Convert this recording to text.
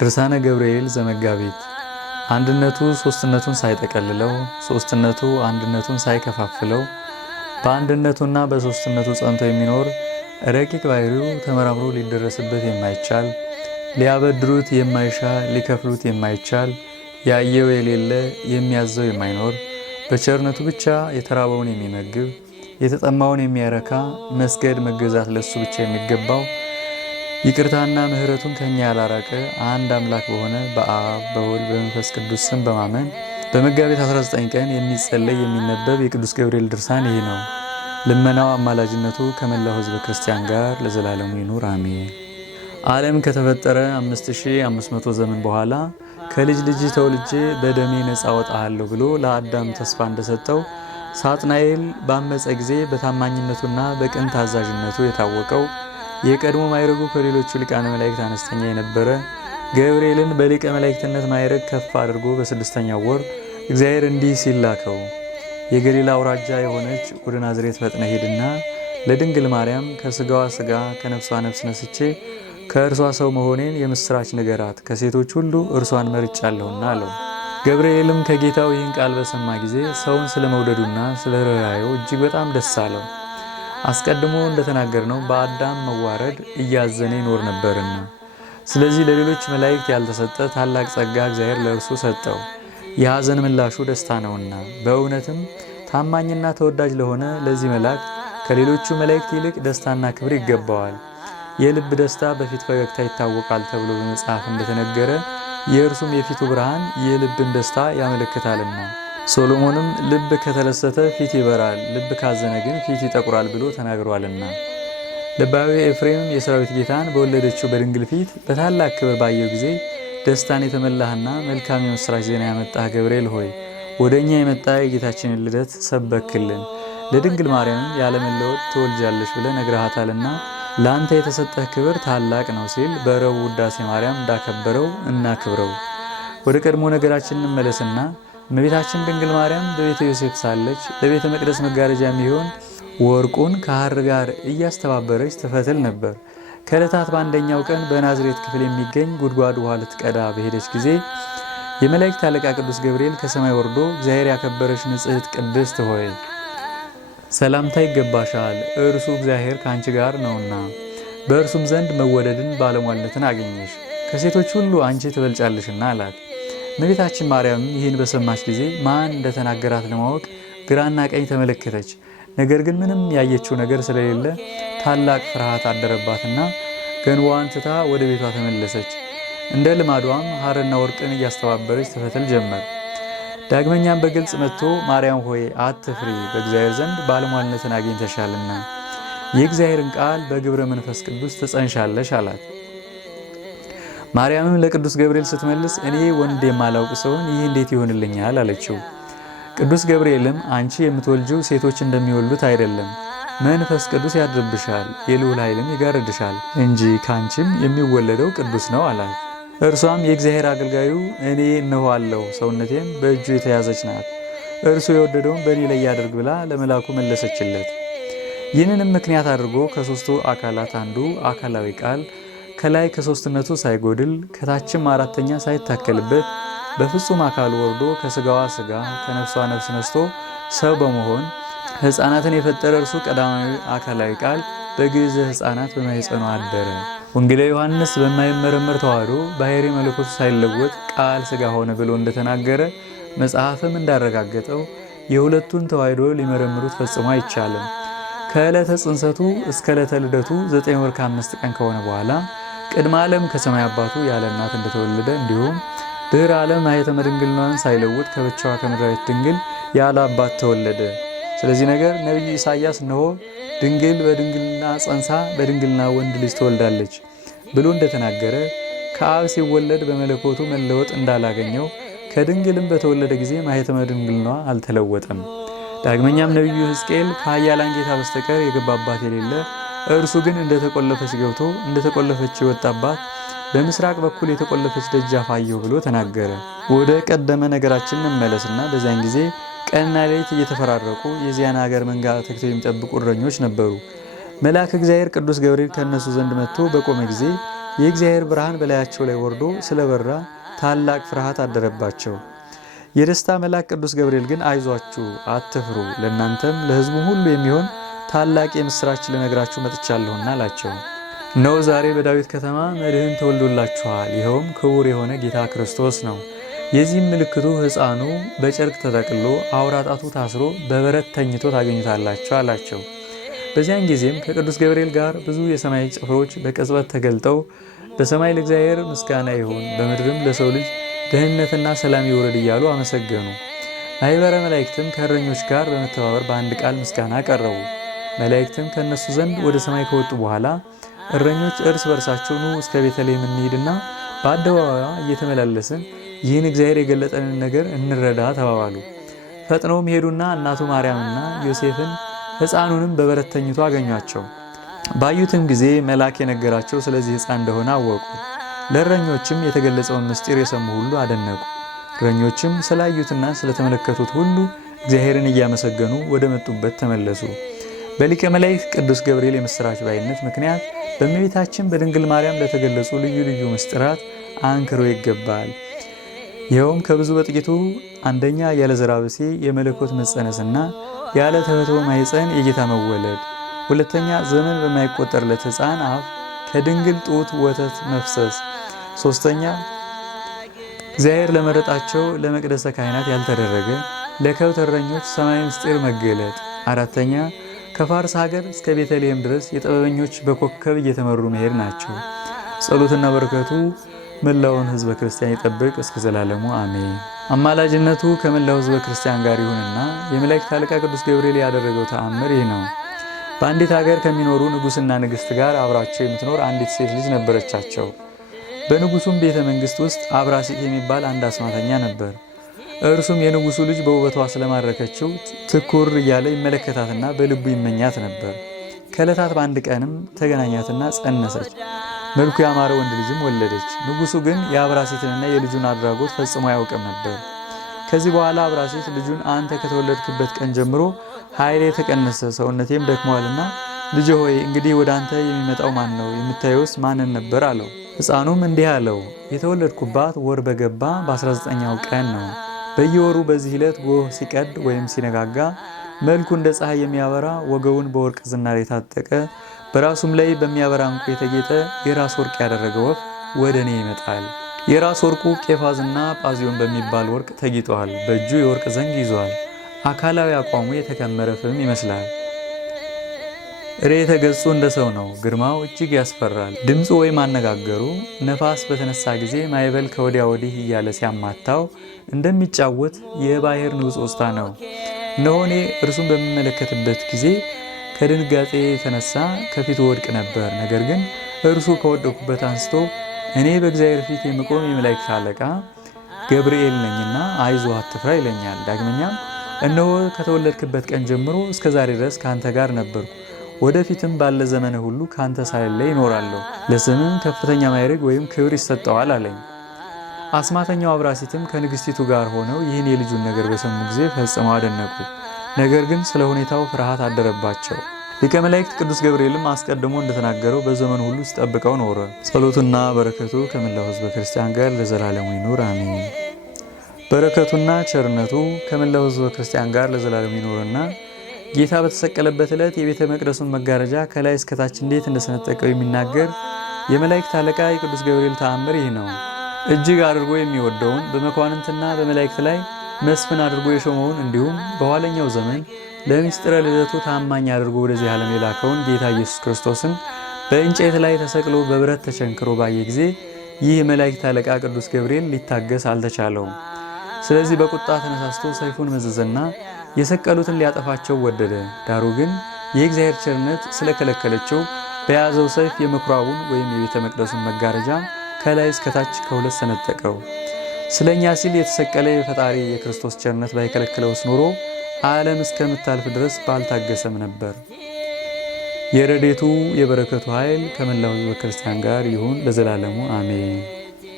ድርሳነ ገብርኤል ዘመጋቢት። አንድነቱ ሶስትነቱን ሳይጠቀልለው፣ ሶስትነቱ አንድነቱን ሳይከፋፍለው፣ በአንድነቱና በሶስትነቱ ጸንቶ የሚኖር ረቂቅ ባህሪው ተመራምሮ ሊደረስበት የማይቻል፣ ሊያበድሩት የማይሻ ሊከፍሉት የማይቻል፣ ያየው የሌለ የሚያዘው የማይኖር፣ በቸርነቱ ብቻ የተራበውን የሚመግብ የተጠማውን የሚያረካ፣ መስገድ መገዛት ለሱ ብቻ የሚገባው፣ ይቅርታና ምሕረቱን ከኛ ያላራቀ አንድ አምላክ በሆነ በአብ በወልድ በመንፈስ ቅዱስ ስም በማመን በመጋቢት 19 ቀን የሚጸለይ የሚነበብ የቅዱስ ገብርኤል ድርሳን ይህ ነው። ልመናው አማላጅነቱ ከመላው ሕዝበ ክርስቲያን ጋር ለዘላለሙ ይኑር አሜን። ዓለም ከተፈጠረ 5500 ዘመን በኋላ ከልጅ ልጅ ተወልጄ በደሜ ነፃ ወጣሃለሁ ብሎ ለአዳም ተስፋ እንደሰጠው ሳጥናኤል ባመፀ ጊዜ በታማኝነቱና በቅን ታዛዥነቱ የታወቀው የቀድሞ ማዕረጉ ከሌሎቹ ሊቃነ መላእክት አነስተኛ የነበረ ገብርኤልን በሊቀ መላእክትነት ማዕረግ ከፍ አድርጎ በስድስተኛው ወር እግዚአብሔር እንዲህ ሲል ላከው። የገሊላ አውራጃ የሆነች ወደ ናዝሬት ፈጥነ ሄድና ለድንግል ማርያም ከስጋዋ ስጋ ከነፍሷ ነፍስ ነስቼ ከእርሷ ሰው መሆኔን የምስራች ንገራት፣ ከሴቶች ሁሉ እርሷን መርጫለሁና አለው። ገብርኤልም ከጌታው ይህን ቃል በሰማ ጊዜ ሰውን ስለመውደዱና ስለ ርኅራኄው እጅግ በጣም ደስ አለው። አስቀድሞ እንደተናገርነው በአዳም መዋረድ እያዘነ ይኖር ነበርና፣ ስለዚህ ለሌሎች መላእክት ያልተሰጠ ታላቅ ጸጋ እግዚአብሔር ለእርሱ ሰጠው። የሐዘን ምላሹ ደስታ ነውና፣ በእውነትም ታማኝና ተወዳጅ ለሆነ ለዚህ መልአክ ከሌሎቹ መላእክት ይልቅ ደስታና ክብር ይገባዋል። የልብ ደስታ በፊት ፈገግታ ይታወቃል ተብሎ በመጽሐፍ እንደተነገረ የእርሱም የፊቱ ብርሃን የልብን ደስታ ያመለክታልና፣ ሶሎሞንም ልብ ከተደሰተ ፊት ይበራል፣ ልብ ካዘነ ግን ፊት ይጠቁራል ብሎ ተናግሯልና። ልባዊ ኤፍሬም የሰራዊት ጌታን በወለደችው በድንግል ፊት በታላቅ ክብር ባየው ጊዜ ደስታን የተመላህና መልካም የምስራች ዜና ያመጣህ ገብርኤል ሆይ ወደ እኛ የመጣ የጌታችንን ልደት ሰበክልን፣ ለድንግል ማርያምም ያለመለወጥ ትወልጃለሽ ብለህ ነግረሃታልና ለአንተ የተሰጠህ ክብር ታላቅ ነው ሲል በረቡዕ ውዳሴ ማርያም እንዳከበረው እናክብረው። ወደ ቀድሞ ነገራችን እንመለስና እመቤታችን ድንግል ማርያም በቤተ ዮሴፍ ሳለች ለቤተ መቅደስ መጋረጃ የሚሆን ወርቁን ከሐር ጋር እያስተባበረች ትፈትል ነበር። ከዕለታት በአንደኛው ቀን በናዝሬት ክፍል የሚገኝ ጉድጓድ ውሃ ልትቀዳ በሄደች ጊዜ የመላእክት አለቃ ቅዱስ ገብርኤል ከሰማይ ወርዶ እግዚአብሔር ያከበረሽ ንጽሕት ቅድስት ሆይ ሰላምታ ይገባሻል፣ እርሱ እግዚአብሔር ከአንቺ ጋር ነውና በእርሱም ዘንድ መወደድን ባለሟልነትን አገኘሽ፣ ከሴቶች ሁሉ አንቺ ትበልጫለሽና አላት። እመቤታችን ማርያም ይህን በሰማች ጊዜ ማን እንደተናገራት ለማወቅ ግራና ቀኝ ተመለከተች። ነገር ግን ምንም ያየችው ነገር ስለሌለ ታላቅ ፍርሃት አደረባትና ገንዋን ትታ ወደ ቤቷ ተመለሰች። እንደ ልማዷም ሐርና ወርቅን እያስተባበረች ትፈትል ጀመር። ዳግመኛም በግልጽ መጥቶ ማርያም ሆይ አትፍሪ፣ በእግዚአብሔር ዘንድ ባለሟልነትን አግኝተሻልና የእግዚአብሔርን ቃል በግብረ መንፈስ ቅዱስ ትጸንሻለሽ አላት። ማርያምም ለቅዱስ ገብርኤል ስትመልስ እኔ ወንድ የማላውቅ ሰውን ይህ እንዴት ይሆንልኛል አለችው። ቅዱስ ገብርኤልም አንቺ የምትወልጂው ሴቶች እንደሚወልዱት አይደለም፣ መንፈስ ቅዱስ ያድርብሻል፣ የልዑል ኃይልም ይጋርድሻል እንጂ ካንቺም የሚወለደው ቅዱስ ነው አላት። እርሷም የእግዚአብሔር አገልጋዩ እኔ እነሆ አለሁ፣ ሰውነቴም በእጁ የተያዘች ናት፣ እርሱ የወደደውን በእኔ ላይ ያድርግ ብላ ለመልአኩ መለሰችለት። ይህንንም ምክንያት አድርጎ ከሦስቱ አካላት አንዱ አካላዊ ቃል ከላይ ከሦስትነቱ ሳይጎድል ከታችም አራተኛ ሳይታከልበት በፍጹም አካሉ ወርዶ ከስጋዋ ስጋ ከነፍሷ ነፍስ ነስቶ ሰው በመሆን ሕፃናትን የፈጠረ እርሱ ቀዳማዊ አካላዊ ቃል በግዕዘ ሕፃናት በማኅፀኗ አደረ። ወንጌላዊ ዮሐንስ በማይመረመር ተዋህዶ ባሕርይ መለኮቱ ሳይለወጥ ቃል ሥጋ ሆነ ብሎ እንደተናገረ መጽሐፍም እንዳረጋገጠው የሁለቱን ተዋህዶ ሊመረምሩት ፈጽሞ አይቻልም። ከዕለተ ጽንሰቱ እስከ ዕለተ ልደቱ 9 ወር ከ5 ቀን ከሆነ በኋላ ቅድመ ዓለም ከሰማይ አባቱ ያለ እናት እንደተወለደ እንዲሁም ድኅረ ዓለም ማኅተመ ድንግልናዋን ሳይለውጥ ከብቻዋ ከምድራዊት ድንግል ያለ አባት ተወለደ። ስለዚህ ነገር ነቢዩ ኢሳይያስ እነሆ ድንግል በድንግልና ጸንሳ በድንግልና ወንድ ልጅ ትወልዳለች ብሎ እንደተናገረ ከአብ ሲወለድ በመለኮቱ መለወጥ እንዳላገኘው ከድንግልም በተወለደ ጊዜ ማኅተመ ድንግልናዋ አልተለወጠም። ዳግመኛም ነቢዩ ሕዝቅኤል ከኃያላን ጌታ በስተቀር የገባባት የሌለ እርሱ ግን እንደተቆለፈች ገብቶ እንደተቆለፈች የወጣባት በምስራቅ በኩል የተቆለፈች ደጃፍ አየሁ ብሎ ተናገረ። ወደ ቀደመ ነገራችን እንመለስና በዚያን ጊዜ ቀንና ሌሊት እየተፈራረቁ የዚያን ሀገር መንጋ ተግተው የሚጠብቁ እረኞች ነበሩ። መልአክ እግዚአብሔር ቅዱስ ገብርኤል ከእነሱ ዘንድ መጥቶ በቆመ ጊዜ የእግዚአብሔር ብርሃን በላያቸው ላይ ወርዶ ስለበራ ታላቅ ፍርሃት አደረባቸው። የደስታ መልአክ ቅዱስ ገብርኤል ግን አይዟችሁ፣ አትፍሩ፣ ለእናንተም ለሕዝቡ ሁሉ የሚሆን ታላቅ የምሥራች ልነግራችሁ መጥቻለሁና አላቸው። እነሆ ዛሬ በዳዊት ከተማ መድኅን ተወልዶላችኋል፣ ይኸውም ክቡር የሆነ ጌታ ክርስቶስ ነው። የዚህም ምልክቱ ሕፃኑ በጨርቅ ተጠቅሎ አውራ ጣቱ ታስሮ በበረት ተኝቶ ታገኙታላችሁ አላቸው። በዚያን ጊዜም ከቅዱስ ገብርኤል ጋር ብዙ የሰማይ ጭፍሮች በቅጽበት ተገልጠው በሰማይ ለእግዚአብሔር ምስጋና ይሁን፣ በምድርም ለሰው ልጅ ደህንነትና ሰላም ይውረድ እያሉ አመሰገኑ። ማኅበረ መላእክትም ከእረኞች ጋር በመተባበር በአንድ ቃል ምስጋና ቀረቡ። መላእክትም ከእነሱ ዘንድ ወደ ሰማይ ከወጡ በኋላ እረኞች እርስ በርሳቸው ኑ እስከ ቤተልሔም እንሂድና በአደባባዩ እየተመላለስን ይህን እግዚአብሔር የገለጠንን ነገር እንረዳ ተባባሉ። ፈጥነውም ሄዱና እናቱ ማርያምና ዮሴፍን ሕፃኑንም በበረት ተኝቶ አገኟቸው። ባዩትም ጊዜ መልአክ የነገራቸው ስለዚህ ሕፃን እንደሆነ አወቁ። ለእረኞችም የተገለጸውን ምስጢር የሰሙ ሁሉ አደነቁ። እረኞችም ስላዩትና ስለተመለከቱት ሁሉ እግዚአብሔርን እያመሰገኑ ወደ መጡበት ተመለሱ። በሊቀ መላእክት ቅዱስ ገብርኤል የምሥራች ባይነት ምክንያት በእመቤታችን በድንግል ማርያም ለተገለጹ ልዩ ልዩ ምስጢራት አንክሮ ይገባል። ይኸውም ከብዙ በጥቂቱ አንደኛ ያለ ዘራ ብእሲ የመለኮት መጸነስና ያለ ተፈጥሮ ማኅፀን የጌታ መወለድ፣ ሁለተኛ ዘመን በማይቆጠርለት ሕፃን አፍ ከድንግል ጡት ወተት መፍሰስ፣ ሶስተኛ እግዚአብሔር ለመረጣቸው ለመቅደሰ ካህናት ያልተደረገ ለከብት እረኞች ሰማያዊ ምስጢር መገለጥ፣ አራተኛ ከፋርስ ሀገር እስከ ቤተልሔም ድረስ የጥበበኞች በኮከብ እየተመሩ መሄድ ናቸው። ጸሎትና በረከቱ መላውን ሕዝበ ክርስቲያን ይጠብቅ እስከ ዘላለሙ አሜን። አማላጅነቱ ከመላው ሕዝበ ክርስቲያን ጋር ይሁንና የመላእክት አለቃ ቅዱስ ገብርኤል ያደረገው ተአምር ይህ ነው። በአንዲት ሀገር ከሚኖሩ ንጉሥና ንግሥት ጋር አብራቸው የምትኖር አንዲት ሴት ልጅ ነበረቻቸው። በንጉሱም ቤተ መንግሥት ውስጥ አብራሲቅ የሚባል አንድ አስማተኛ ነበር። እርሱም የንጉሱ ልጅ በውበቷ ስለማረከችው ትኩር እያለ ይመለከታትና በልቡ ይመኛት ነበር። ከዕለታት በአንድ ቀንም ተገናኛትና ጸነሰች። መልኩ ያማረ ወንድ ልጅም ወለደች። ንጉሱ ግን የአብራሲትንና የልጁን አድራጎት ፈጽሞ አያውቅም ነበር። ከዚህ በኋላ አብራሲት ልጁን አንተ ከተወለድክበት ቀን ጀምሮ ኃይሌ የተቀነሰ ሰውነቴም ደክሟልና ልጅ ሆይ እንግዲህ ወደ አንተ የሚመጣው ማን ነው? የምታየውስ ማንን ነበር? አለው። ሕፃኑም እንዲህ አለው፣ የተወለድኩባት ወር በገባ በ19ኛው ቀን ነው። በየወሩ በዚህ ዕለት ጎህ ሲቀድ ወይም ሲነጋጋ መልኩ እንደ ፀሐይ የሚያበራ ወገቡን በወርቅ ዝናር የታጠቀ በራሱም ላይ በሚያበራ ዕንቁ የተጌጠ የራስ ወርቅ ያደረገ ወፍ ወደ እኔ ይመጣል። የራስ ወርቁ ቄፋዝና ጳዚዮን በሚባል ወርቅ ተጊጧል። በእጁ የወርቅ ዘንግ ይዟል። አካላዊ አቋሙ የተከመረ ፍም ይመስላል። ርዕተ ገጹ እንደ ሰው ነው። ግርማው እጅግ ያስፈራል። ድምፁ ወይም አነጋገሩ ነፋስ በተነሳ ጊዜ ማዕበል ከወዲያ ወዲህ እያለ ሲያማታው እንደሚጫወት የባሕር ንውጽውጽታ ነው። እነሆ እኔ እርሱን በምመለከትበት ጊዜ ከድንጋጤ የተነሳ ከፊቱ ወድቅ ነበር። ነገር ግን እርሱ ከወደቁበት አንስቶ እኔ በእግዚአብሔር ፊት የምቆም የመላእክት አለቃ ገብርኤል ነኝና አይዞህ አትፍራ ይለኛል። ዳግመኛም እነሆ ከተወለድክበት ቀን ጀምሮ እስከ ዛሬ ድረስ ከአንተ ጋር ነበርኩ፣ ወደፊትም ባለ ዘመነ ሁሉ ከአንተ ሳልለይ ይኖራለሁ፣ ለስምም ከፍተኛ ማዕረግ ወይም ክብር ይሰጠዋል አለኝ። አስማተኛው አብራሲትም ከንግሥቲቱ ጋር ሆነው ይህን የልጁን ነገር በሰሙ ጊዜ ፈጽመው አደነቁ። ነገር ግን ስለ ሁኔታው ፍርሃት አደረባቸው። ሊቀ መላእክት ቅዱስ ገብርኤልም አስቀድሞ እንደተናገረው በዘመኑ ሁሉ ሲጠብቀው ኖረ። ጸሎቱና በረከቱ ከመላው ሕዝበ ክርስቲያን ጋር ለዘላለሙ ይኑር አሜን። በረከቱና ቸርነቱ ከመላው ሕዝበ ክርስቲያን ጋር ለዘላለሙ ይኑርና ጌታ በተሰቀለበት ዕለት የቤተ መቅደሱን መጋረጃ ከላይ እስከታች እንዴት እንደሰነጠቀው የሚናገር የመላእክት አለቃ የቅዱስ ገብርኤል ተአምር ይህ ነው። እጅግ አድርጎ የሚወደውን በመኳንንትና በመላእክት ላይ መስፍን አድርጎ የሾመውን እንዲሁም በኋለኛው ዘመን ለምስጢረ ልደቱ ታማኝ አድርጎ ወደዚህ ዓለም የላከውን ጌታ ኢየሱስ ክርስቶስን በእንጨት ላይ ተሰቅሎ በብረት ተቸንክሮ ባየ ጊዜ ይህ የመላእክት አለቃ ቅዱስ ገብርኤል ሊታገስ አልተቻለውም። ስለዚህ በቁጣ ተነሳስቶ ሰይፉን መዘዘና የሰቀሉትን ሊያጠፋቸው ወደደ። ዳሩ ግን የእግዚአብሔር ቸርነት ስለከለከለችው በያዘው ሰይፍ የምኩራቡን ወይም የቤተ መቅደሱን መጋረጃ ከላይ እስከታች ከሁለት ሰነጠቀው። ስለኛ ሲል የተሰቀለ የፈጣሪ የክርስቶስ ቸርነት ባይከለክለውስ ኖሮ ዓለም እስከምታልፍ ድረስ ባልታገሰም ነበር። የረድኤቱ የበረከቱ ኃይል ከመላው ሕዝበ ክርስቲያን ጋር ይሁን ለዘላለሙ አሜን።